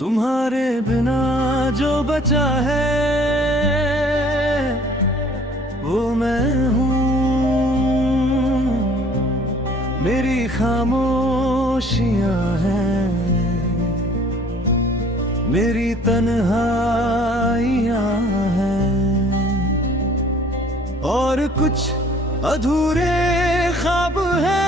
तुम्हारे बिना जो बचा है वो मैं हूँ। मेरी खामोशियाँ हैं, मेरी तन्हाइयाँ हैं, और कुछ अधूरे ख्वाब हैं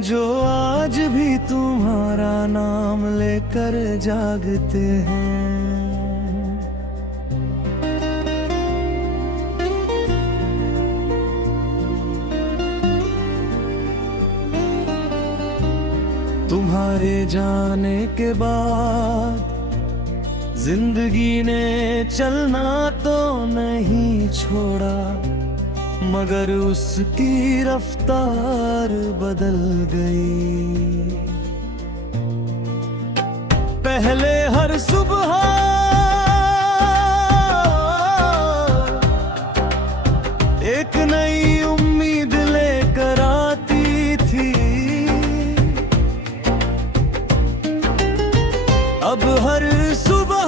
जो आज भी तुम्हारा नाम लेकर जागते हैं। तुम्हारे जाने के बाद जिंदगी ने चलना तो नहीं छोड़ा, मगर उसकी रफ्तार बदल गई। पहले हर सुबह एक नई उम्मीद लेकर आती थी, अब हर सुबह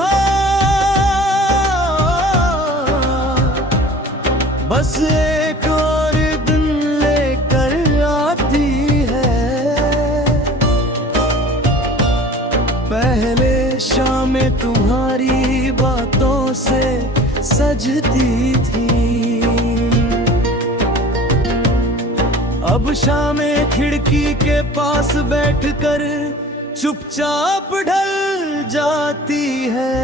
बस एक और दिन लेकर आती है। पहले शामें तुम्हारी बातों से सजती थी, अब शामें खिड़की के पास बैठकर चुपचाप ढल जाती है।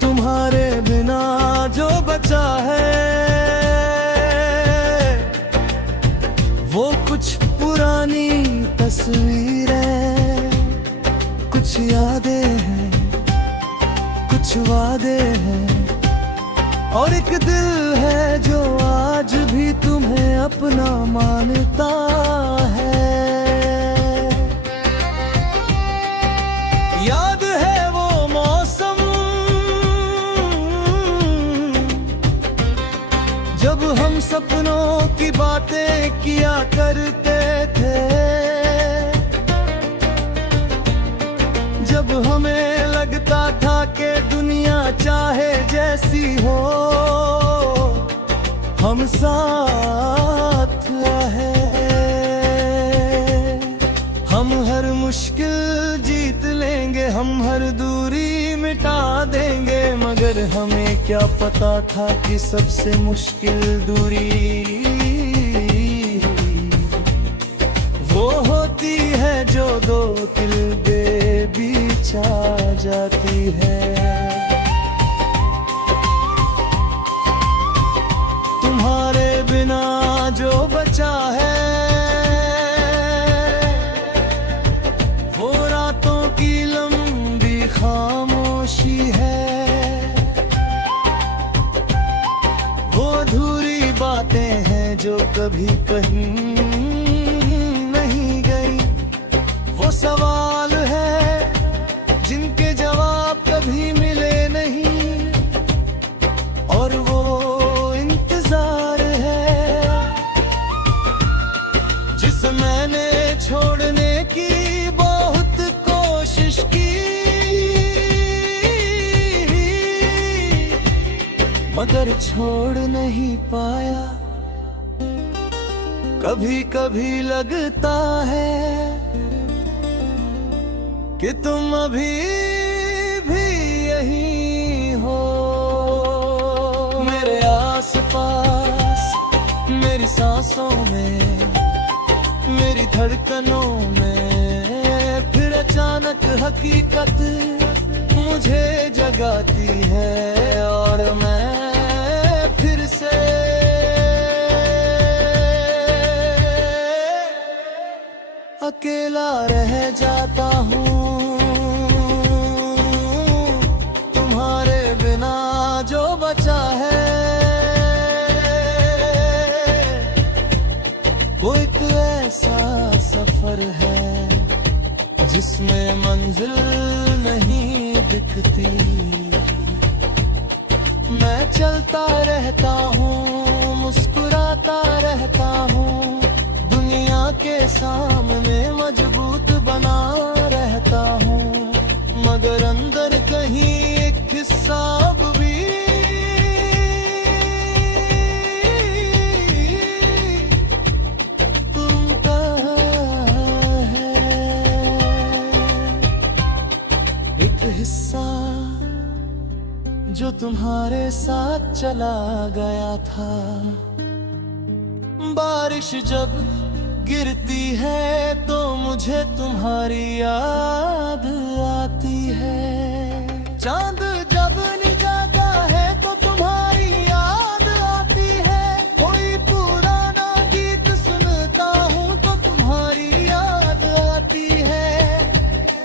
तुम्हारे बिना जो बचा है वो कुछ पुरानी तस्वीरें, कुछ यादें हैं, कुछ वादे हैं, और एक दिल है जो आज भी तुम्हें अपना मानता है। याद है वो मौसम जब हम सपनों की बातें किया करते थे, जब हमें लगता था कि दुनिया चाहे जैसी हो हम साथ है। हम हर मुश्किल जीत लेंगे, हम हर दूरी मिटा देंगे, मगर हमें क्या पता था कि सबसे मुश्किल दूरी वो होती है जो दो दिल के बीच आ जाती है। तुम्हारे बिना जो बचा है वो रातों की लंबी खामोशी है, वो अधूरी बातें हैं जो कभी कहीं नहीं गई, वो सवाल है जिनके जवाब कभी मिले नहीं, और वो इंतजार है जिसे मैंने छोड़ने की बहुत कोशिश की, मगर छोड़ नहीं पाया। कभी कभी लगता है कि तुम अभी भी यहीं हो, मेरे आसपास, मेरी सांसों में, मेरी धड़कनों में। फिर अचानक हकीकत मुझे जगाती है और मैं फिर से अकेला रह जाता हूँ। तुम्हारे बिना जो बचा है वो एक ऐसा सफर है जिसमें मंजिल नहीं दिखती। मैं चलता रहता हूँ मुस्कुराता रहता हूँ, दुनिया के सामने मजबूत बना रहता हूँ, मगर अंदर कहीं एक हिस्सा अब भी तुमका है। एक हिस्सा जो तुम्हारे साथ चला गया था। बारिश जब गिरती है तो मुझे तुम्हारी याद आती है। चांद जब निजाता है तो तुम्हारी याद आती है। कोई पुराना गीत सुनता हूँ तो तुम्हारी याद आती है।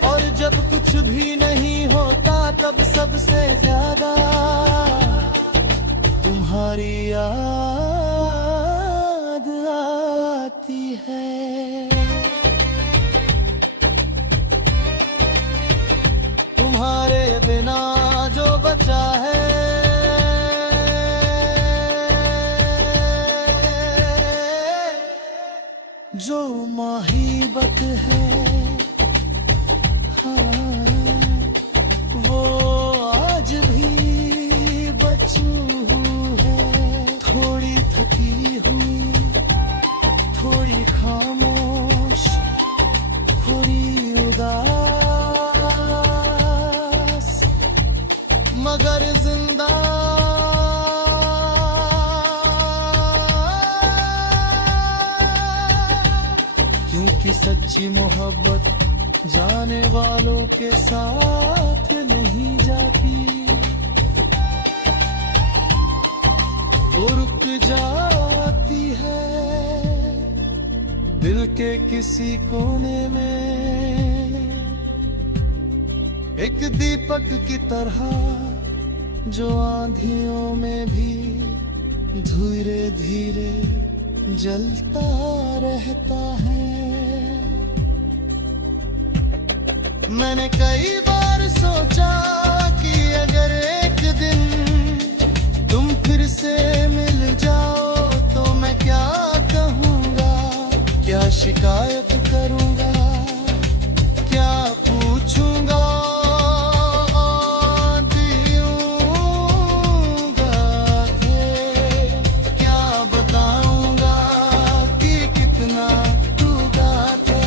और जब कुछ भी नहीं होता तब सबसे ज्यादा तुम्हारी याद आती है। तुम्हारे बिना जो बचा है, जो मुहब्बत है, वो आज भी बची है। थोड़ी थकी हुई, थोड़ी खामोश, थोड़ी उदास, मगर जिंदा। क्योंकि सच्ची मोहब्बत जाने वालों के साथ नहीं जाती, वो रुक जाती है दिल के किसी कोने में। एक दीपक की तरह जो आंधियों में भी धीरे धीरे जलता रहता है। मैंने कई बार सोचा कि अगर एक दिन तुम फिर से मिल जाओ तो मैं क्या कहूँगा, क्या शिकायत करूँगा, क्या पूछूँगा, क्या बताऊँगा कि कितना तू गाते।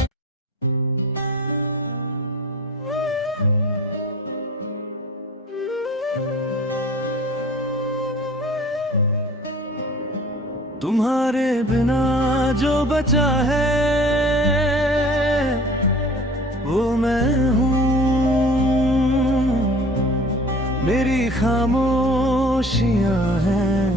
तुम्हारे बिना जो बचा है वो मैं हूँ। मेरी खामोशियाँ हैं